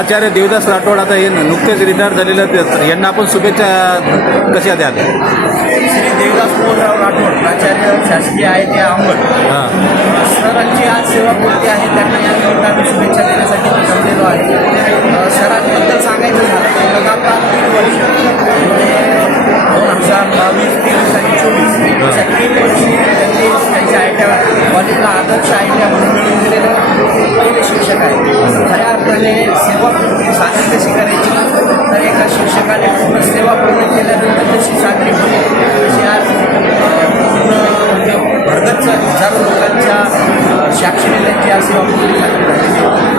प्राचार्य देवदास राठोड आता हे नुकतेच रिटायर झालेले आहेत. यांना आपण शुभेच्छा कशा द्याल? श्री देवदास मोहनराव राठोड प्राचार्य शासकीय आहे ते हां. सरांची आज सेवापूर्ती आहे त्यांना या निमित्ताने शुभेच्छा देण्यासाठी जमलेलो आहे. सरांबद्दल सांगायचं झालं तर लगातार तीन वर्ष. दोन हजार बावीस तेवीस आणि चोवीस अशा तीन वर्षी त्यांनी त्यांच्या आयट्या कॉलेजला आदर्श आयट्या म्हणून मिळून दिलेलं पहिले शिक्षक आहे खऱ्या अर्थाने सेवापूर्ती साधन कशी करायची तर एका शिक्षकाने पूर्ण सेवा पूर्ण केल्यानंतर तशी साधली होते तशी आज पूर्ण भरगच्च हजारो लोकांच्या अ, साक्षीने त्यांची आज सेवा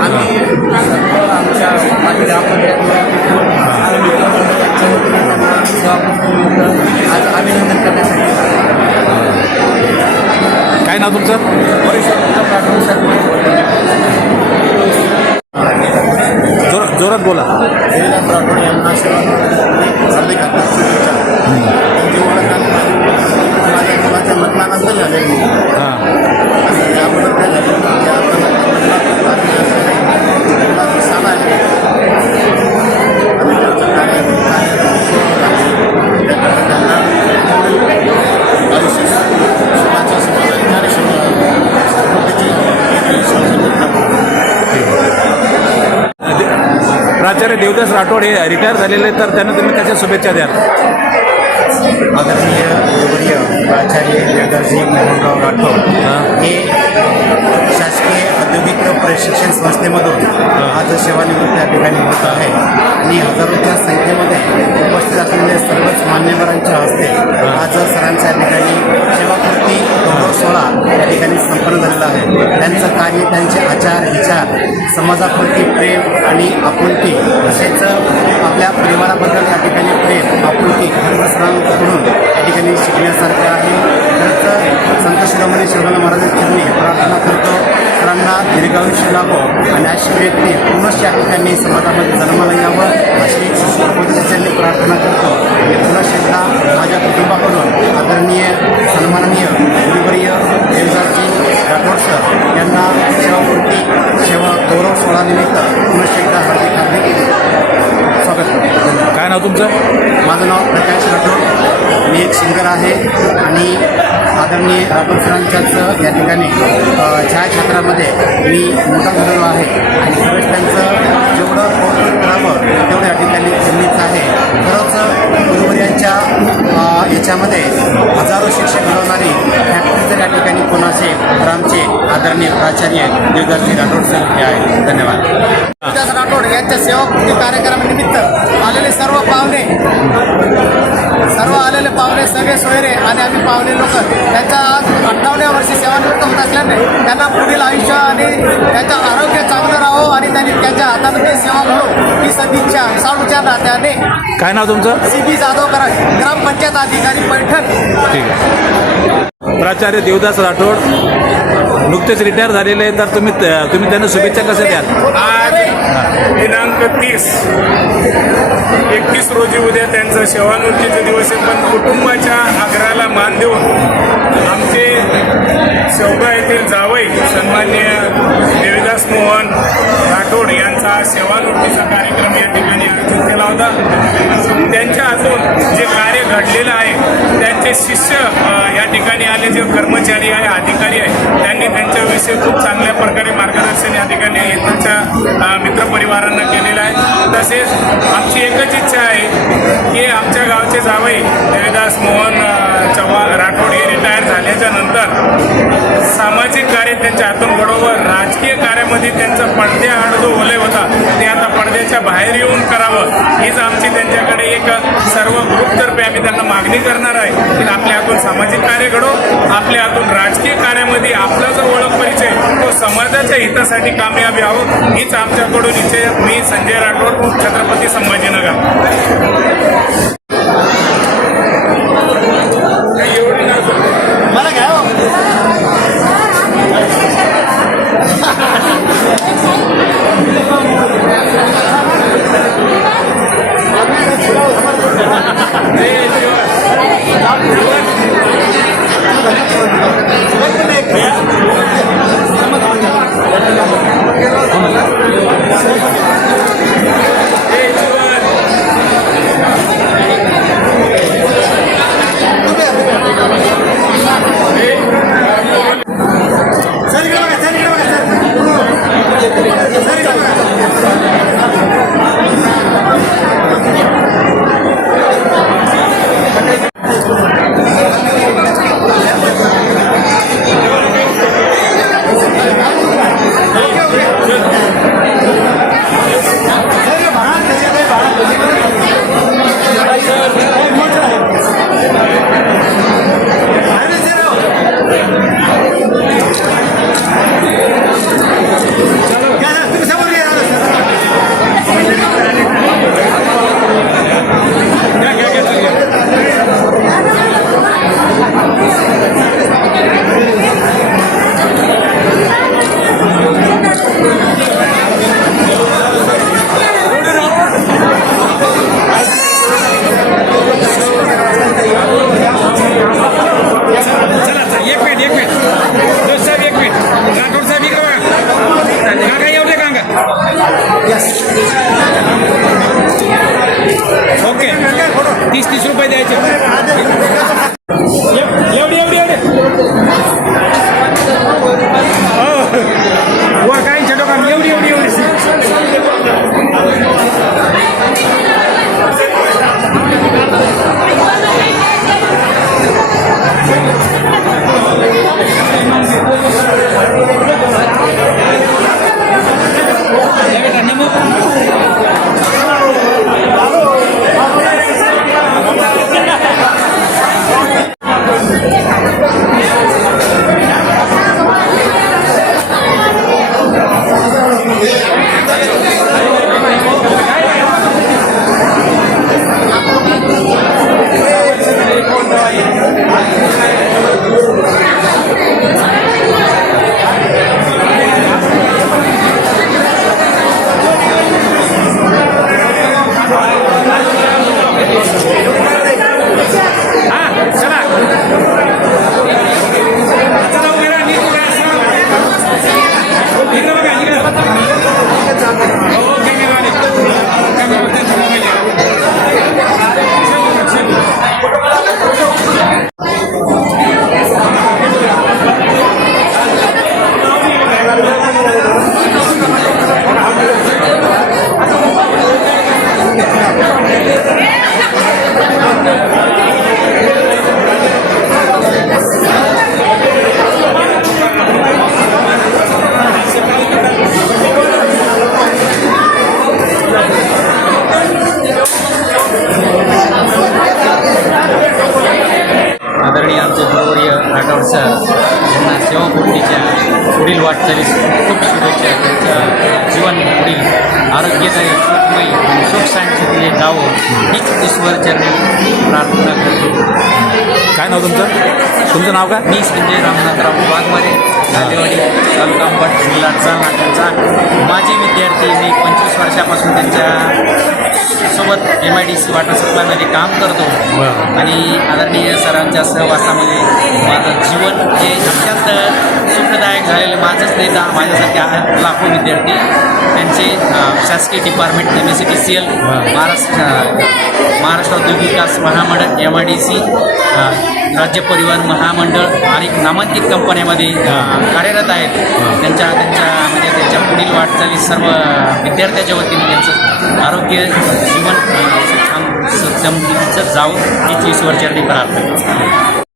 आम्ही सर्व आमच्या माझ्या ग्रामपंचायत आज अभिनंदन करण्यासाठी काय नाव तुमचं? परिषद पाठवून सर्व जोर जोरात बोला. यांना सेवा मतदान असं झालेलं असं त्यामुळे प्राचार्य देवदास राठोड हे रिटायर झालेले तर त्यांना तुम्ही त्याच्या शुभेच्छा द्याल? आदरणीय गुरुवर्य प्राचार्य देवदासजी मोहनराव राठोड हे शासकीय औद्योगिक प्रशिक्षण संस्थेमधून आज सेवानिवृत्त या ठिकाणी होत आहे. आणि हजारोच्या संख्येमध्ये उपस्थित असलेले सर्वच मान्यवरांच्या हस्ते आज सरांच्या या ठिकाणी सेवापूर्ती गौरव सोहळा या ठिकाणी संपन्न झालेला आहे. त्यांचं कार्य त्यांचे आचार विचार समाजाप्रती प्रेम आणि आपुलकी तसेच आपल्या परिवाराबद्दल या ठिकाणी प्रेम आपुलकी सरांकडून या ठिकाणी शिकण्यासारखं आहे. संत शिरोमणी शिरोमणी महाराजांची मी प्रार्थना करतो. सरांना दीर्घायुष्य लाभो आणि अशी व्यक्ती पुनश्च या ठिकाणी समाजामध्ये जन्माला यावं अशी प्रभूंच्या प्रार्थना करतो. आणि पुनश्च एकदा माझ्या कुटुंबाकडून आदरणीय सन्माननीय गुरुवर्य देवदासजी राठोड सर यांना सेवापूर्ती सेवा गौरव सोहळानिमित्त पुनश्च एकदा हार्दिक हार्दिक स्वागत. काय नाव तुमचं? आदरणीय राठोड सरांच्याच या ठिकाणी अ, मी मोठा झालेलो आहे. आणि खरंच त्यांचं जेवढं कौतुक करावं तेवढं या ठिकाणी चिन्हित आहे. खरंच गुरुवर्यांच्या यांच्या याच्यामध्ये हजारो शिक्षक घडवणारी फॅक्टरी जर या ठिकाणी कोणाचे तर आमचे आदरणीय प्राचार्य देवदासजी राठोड सर हे आहे धन्यवाद. राठोड यांच्या सेवापूर्ती कार्यक्रमानिमित्त आलेले सर्व पाहुणे. सर्व आलेले पाहुणे सगळे सोयरे आणि आम्ही पाहुणे लोक. त्यांच्या आज अठ्ठावन्या वर्षी सेवानिवृत्त होत असल्याने त्यांना पुढील आयुष्य आणि त्यांचं आरोग्य चांगलं राहावं आणि त्यांनी त्यांच्या हातामध्ये सेवा घडो ही सदिच्छा साडूच्या नात्याने. काय नाव तुमचं? सी बी जाधव करा ग्रामपंचायत अधिकारी पैठण. ठीक आहे. प्राचार्य देवदास राठोड नुकतेच रिटायर झालेले आहेत. तर तुम्ही तुम्ही त्यांना शुभेच्छा कशा द्याल? आज दिनांक तीस. एकतीस रोजी उद्या त्यांचा सेवानिवृत्तीचा दिवस आहे पण कुटुंबाच्या आग्रहाला मान देऊन आमचे शेवगा येथील जावई सन्मान्य देवीदास मोहन राठोड यांचा सेवानिवृत्तीचा कार्यक्रम या ठिकाणी लावला. होता त्यांच्या हातून जे कार्य घडलेलं आहे त्यांचे शिष्य या ठिकाणी आले जे कर्मचारी आहे अधिकारी आहे त्यांनी त्यांच्याविषयी खूप चांगल्या प्रकारे मार्गदर्शन या ठिकाणी त्यांच्या मित्रपरिवारांना केलेलं आहे. तसेच आमची एकच इच्छा आहे की आमच्या गावचे जावई देवीदास मोहन चव्हाण राठोड हे रिटायर झाल्याच्यानंतर सामाजिक कार्य त्यांच्या हातून बरोबर राजकीय कार्यामध्ये त्यांचा पडद्याआड जो ओले होता ते आता पडद्याच्या बाहेर येऊन करावं. हीच आमची त्यांच्याकडे एक सर्व ग्रुपतर्फे आम्ही त्यांना मागणी करणार आहे. की आपल्या हातून सामाजिक कार्य घडो आपल्या हातून राजकीय कार्यामध्ये आपला जो ओळख परिचय तो समाजाच्या हितासाठी कामयाबी यावं हीच आमच्याकडून इच्छा मी संजय राठोड छत्रपती संभाजीनगर. तुमचं नाव काय? मी संजय रामनाथराव वाघमारे गांधीवाडी तालुका अंबड जिल्हा जालना त्यांचा माजी विद्यार्थी मी पंचवीस वर्षापासून त्यांच्यासोबत M I D C water सप्लायमध्ये काम करतो. आणि आदरणीय सरांच्या सहवासामध्ये माझं जीवन हे अत्यंत सुखदायक झालेलं माझंच नाही तर माझ्यासारख्या लाखो विद्यार्थी त्यांचे शासकीय department M S C T C L Maharashtra Maharashtra औद्योगिक विकास महामंडळ एम आय डी सी राज्य परिवहन महामंडळ आणि नामांकित कंपन्यामध्ये कार्यरत आहेत. त्यांच्या त्यांच्या म्हणजे त्यांच्या पुढील वाटचाली सर्व विद्यार्थ्याच्या वतीने त्यांचं आरोग्य जीवन सुखाम समृद्धीचं जावं हीच ईश्वरचरणी प्रार्थना.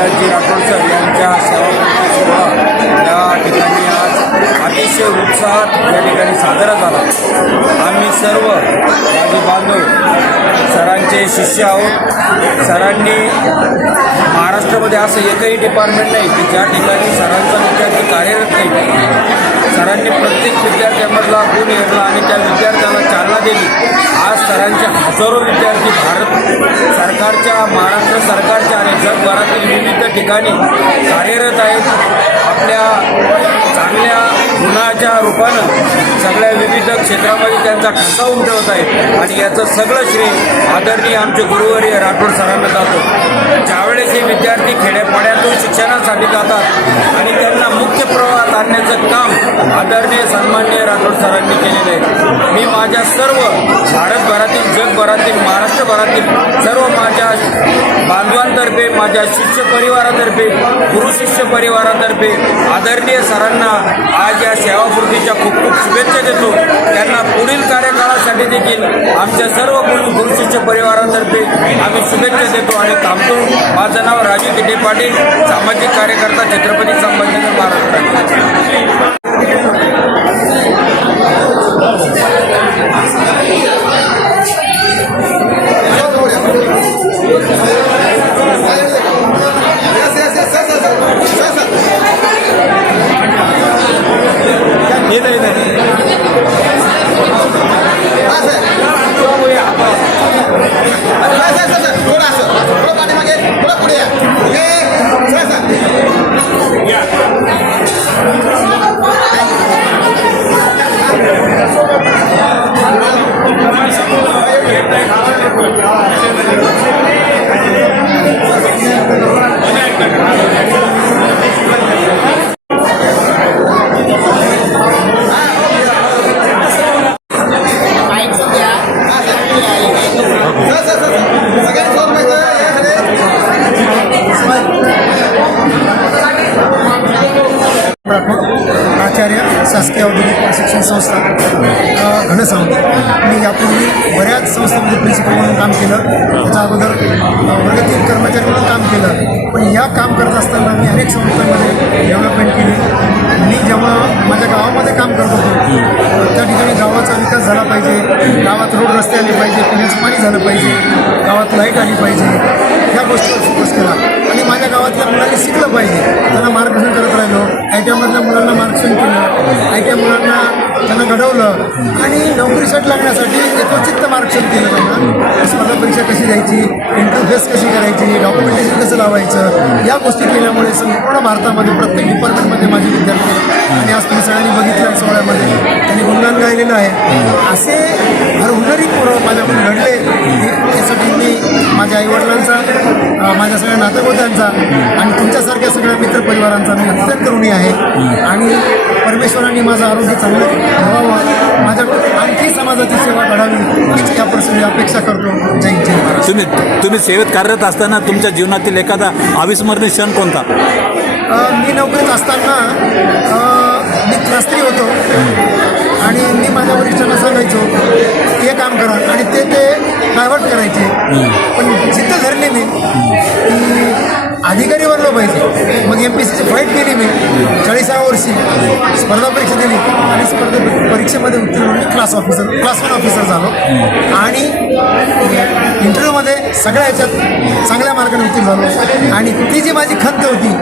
देवीदासजी राठोड सर यांच्या सेवापूर्ती सोहळा अतिशय उत्साहात या ठिकाणी साजरा झाला. आम्ही सर्व माझे बांधव सरांचे शिष्य आहोत. सरांनी महाराष्ट्रामध्ये असं एकही डिपार्टमेंट नाही की ज्या ठिकाणी सरांचा विद्यार्थी कार्यरत नाही. सरांनी प्रत्येक विद्यार्थ्यामधला गुण हेरला आणि त्या विद्यार्थ्याला चालना दिली. आज सरांचे हजारो विद्यार्थी भारत सरकारच्या महाराष्ट्र सरकारच्या आणि जगभरातील विविध ठिकाणी कार्यरत आहेत. आपल्या चांगल्या गुणाच्या रूपानं सगळ्या विविध क्षेत्रामध्ये त्यांचा ठसा उमटवत आहे. आणि याचं सगळं श्रेय आदरणीय आमचे गुरुवर्य राठोड सरांना जातो. ज्यावेळेस हे विद्यार्थी खेड्यापाड्यातून शिक्षणासाठी जातात आणि त्यांना मुख्य प्रवाहात आणण्याचं काम आदरणीय सन्मान्य राठोड सरांनी केलेलं आहे. मी माझ्या सर्व भारत जगभरातील महाराष्ट्रभरातील सर्व माझ्या बांधवांतर्फे माझ्या शिष्य परिवारातर्फे गुरु शिष्य परिवारातर्फे आदरणीय सरांना आज या सेवापूर्तीच्या खूप खूप शुभेच्छा देतो. त्यांना पुढील कार्यकाळासाठी देखील आमच्या सर्व गुरु शिष्य परिवारातर्फे आम्ही शुभेच्छा देतो आणि थांबतो. माझं नाव राजू किटे पाटील सामाजिक कार्यकर्ता छत्रपती संभाजीनगर महाराष्ट्र. त्याच्या अगोदर वर्गातील वर्गतील कर्मचारी म्हणून काम केलं. पण या काम करत असताना मी अनेक संस्थांमध्ये डेव्हलपमेंट केली. मी जेव्हा माझ्या गावामध्ये काम करत होतो त्या ठिकाणी गावाचा विकास झाला पाहिजे. गावात रोड रस्ते आले पाहिजे पिण्याचं पाणी झालं पाहिजे गावात लाइट आली पाहिजे. या गोष्टीवर फोकस केला. आणि माझ्या गावातल्या मुलांनी शिकलं पाहिजे. त्यांना मार्गदर्शन करत राहिलो. आय टी आयमधल्या मुलांना मार्गदर्शन केलं. आय टी आय मुलांना त्यांना घडवलं. आणि नोकरीसाठी लागण्यासाठी यथोचित्त मार्गदर्शन केलं त्यांना. स्पर्धा परीक्षा कशी द्यायची? इंटरव्ह्यू फेस कशी करायची? डॉक्युमेंटेशन कसं लावायचं? या गोष्टी केल्यामुळे संपूर्ण भारतामध्ये प्रत्येक डिपार्टमेंटमध्ये माझे विद्यार्थी आणि आज तुम्ही सगळ्यांनी बघितलं आहे सोहळ्यामध्ये त्यांनी गुणगान गायलेलं आहे. असे हरहुनरी पोरं माझ्याकडून घडले. यासाठी मी माझ्या आईवडिलांचा माझ्या सगळ्या नातेवाईकांचा आणि तुमच्यासारख्या सगळ्या मित्रपरिवारांचा मी अत्यंत ऋणी आहे. आणि परमेश्वरांनी माझं आरोग्य चांगलं ठेवावं. माझ्याकडून आणखी समाजाची सेवा घडावी. या प्रसंगी अपेक्षा करतो. जय जय तुम्ही तुम्ही सेवेत कार्यरत असताना तुमच्या जीवनातील एखादा अविस्मरणीय क्षण कोणता? मी नोकरीत असताना मी त्रास्त्री होतो. आणि मी माझ्या वरिष्ठांना सांगायचो ते काम करा आणि ते ते डायव्हर्ट करायचे. पण जिद्द धरली मी की अधिकारी बनलो पाहिजे मग एम पी सीची फाईट केली मी. चाळीसाव्या वर्षी. स्पर्धा परीक्षा दिली. आणि स्पर्धा परीक्षेमध्ये उत्तीर्ण म्हणून class officer class one officer झालो. आणि इंटरव्ह्यूमध्ये सगळ्या ह्याच्यात चांगल्या मार्गाने उत्तीर्ण झालो. आणि ती जी माझी खंत होती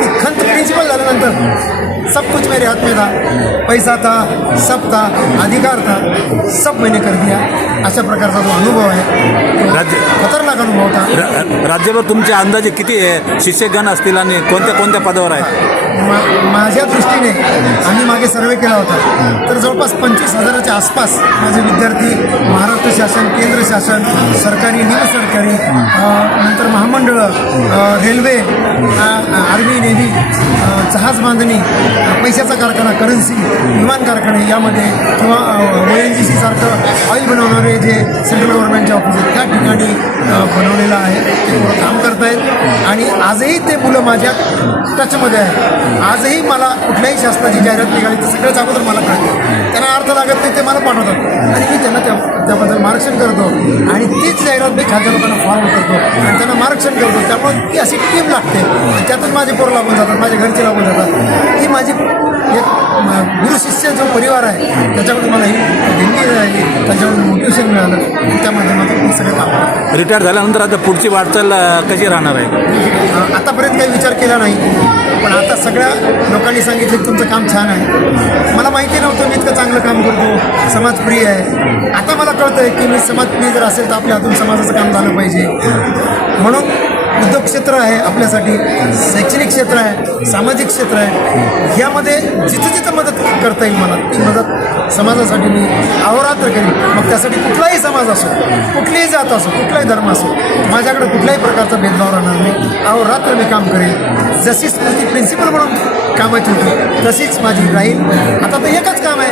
ती खंत प्रिन्सिपल झाल्यानंतर सब कुछ मेरे हाथ में था। पैसा था सब था अधिकार था सब मैंने कर दिया। अशा प्रकारचा जो अनुभव आहे. तो राज्य खतरनाक अनुभव होता. राज्यभर तुमचे अंदाजे किती आहे शिक्षकगण असतील आणि कोणत्या कोणत्या पदावर आहेत? मा- माझ्या दृष्टीने आम्ही मागे सर्वे केला होता. तर जवळपास पंचवीस हजाराच्या आसपास माझे विद्यार्थी महाराष्ट्र शासन केंद्र शासन सरकारी निमसरकारी नंतर महामंडळं रेल्वे आर्मी नेव्ही जहाज बांधणी पैशाचा कारखाना करन्सी विमान कारखाने यामध्ये किंवा ओ एन जी सी सारखं ऑइल बनवणारे जे सेंट्रल गव्हर्नमेंटचे ऑफिस आहेत त्या ठिकाणी बनवलेलं आहे. ते काम काम करतायत. आणि आजही ते मुलं माझ्या टचमध्ये आहेत. आजही मला कुठल्याही शासनाची जाहिरात निघाली तर सगळ्याच अगोदर मला कळते. त्यांना अर्थ लागत नाही ते मला पाठवतात. आणि मी त्यांना त्या त्याबद्दल मार्गदर्शन करतो. आणि तीच जाहिरात मी खालच्या लोकांना फॉर्म करतो. आणि त्यांना मार्गदर्शन करतो. त्यामुळे ती अशी टीम लागते. त्यातून माझे पोरं लागून जातात माझे घरचे लागून जातात. ही माझी एक म- गुरु शिष्य जो परिवार आहे त्याच्याकडून मला ही देणगी मिळाली. त्याच्याकडून मोटिवेशन मिळालं. त्या माध्यमातून मी सगळं काम. रिटायर झाल्यानंतर आता पुढची वाटचाल कशी राहणार आहे? आतापर्यंत काही विचार केला नाही. पण आता सगळ्या लोकांनी सांगितलं की तुमचं काम छान आहे. मला माहिती नव्हतं मी इतकं चांगलं काम करतो. समाजप्रिय आहे. आता मला कळतं आहे की मी समाजप्रिय जर असेल तर आपल्या हातून समाजाचं काम झालं पाहिजे. म्हणून उद्योग क्षेत्र आहे आपल्यासाठी शैक्षणिक क्षेत्र आहे सामाजिक क्षेत्र आहे यामध्ये जिथं जिथं मदत करता येईल मला ती मदत समाजासाठी मी अहोरात्र करेन मग त्यासाठी कुठलाही समाज असो कुठलीही जात असो कुठलाही धर्म असो माझ्याकडे कुठल्याही प्रकारचा भेदभाव राहणार नाही. अहोरात्र मी काम करेन जशी स्मृती प्रिन्सिपल म्हणून कामाची होती. तशीच माझी राहील. आता तर एकच काम आहे.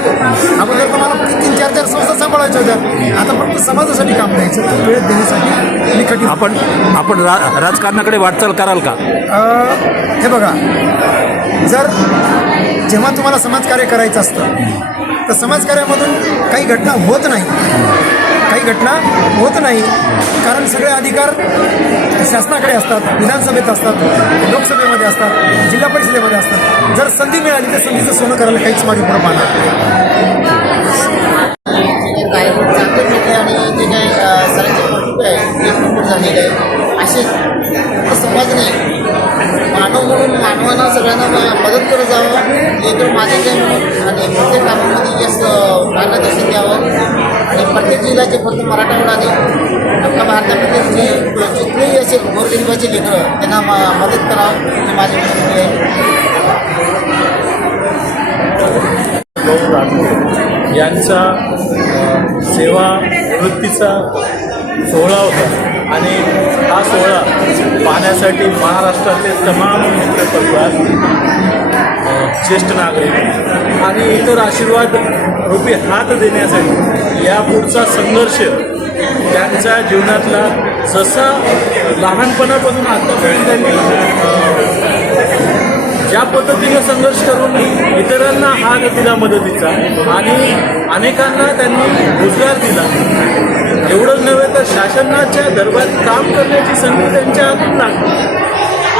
अगोदर तर मला तीन चार चार संस्था सांभाळायच्या होत्या. आता फक्त समाजासाठी काम द्यायचं वेळ देण्यासाठी मी कठीण. आपण आपण रा राजकारणाकडे वाटचाल कराल का? हे बघा. जर जेव्हा तुम्हाला समाजकार्य करायचं असतं तर समाजकार्यामधून काही घटना होत नाही. काही घटना होत नाही. कारण सगळे अधिकार शासनाकडे असतात विधानसभेत असतात लोकसभेमध्ये असतात जिल्हा परिषदेमध्ये असतात. जर संधी मिळाली तर संधीचं सोनं करायला काहीच मागे पुढं पाहणार पाहण्यासाठी महाराष्ट्राचे तमाम मित्रपरिवार ज्येष्ठ नागरिक. आणि इतर आशीर्वाद रूपी हात देण्यासाठी या पुढचा संघर्ष त्यांच्या जीवनातला जसा लहानपणापासून आतापर्यंत त्यांनी ज्या पद्धतीनं संघर्ष करून इतरांना हात दिला मदतीचा. आणि अनेकांना त्यांनी रोजगार दिला. एवढंच नव्हे तर शासनाच्या दरबारी काम करण्याची संधी त्यांच्या हातून लागली.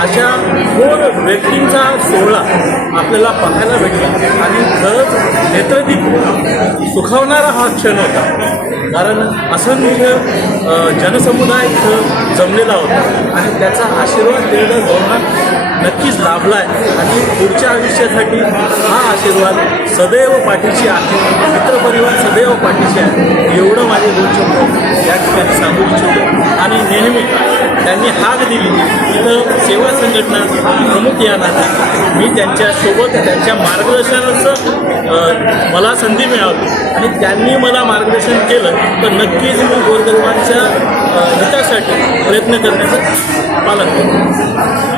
अशा दोन व्यक्तींचा सोहळा आपल्याला पाहायला भेटला. आणि खरंच नेत्रदीप सुखावणारा हा क्षण होता. कारण असंख्य अ, जनसमुदाय इथं जमलेला होता. आणि त्याचा आशीर्वाद देणं धोरण नक्कीच लाभला आहे आणि पुढच्या आयुष्यासाठी हा आशीर्वाद सदैव पाठीशी आहे. मित्रपरिवार सदैव पाठीशी आहे. एवढं माझे दोन शब्द या ठिकाणी सांगू इच्छितो. आणि नेहमी त्यांनी हाक दिली. तिथं सेवा संघटना प्रमुख या नात्याने मी त्यांच्यासोबत त्यांच्या मार्गदर्शनाचं मला संधी मिळाली. आणि त्यांनी मला मार्गदर्शन केलं तर नक्कीच मी गोरगरिबांच्या हितासाठी प्रयत्न करण्याचं पालन करेन.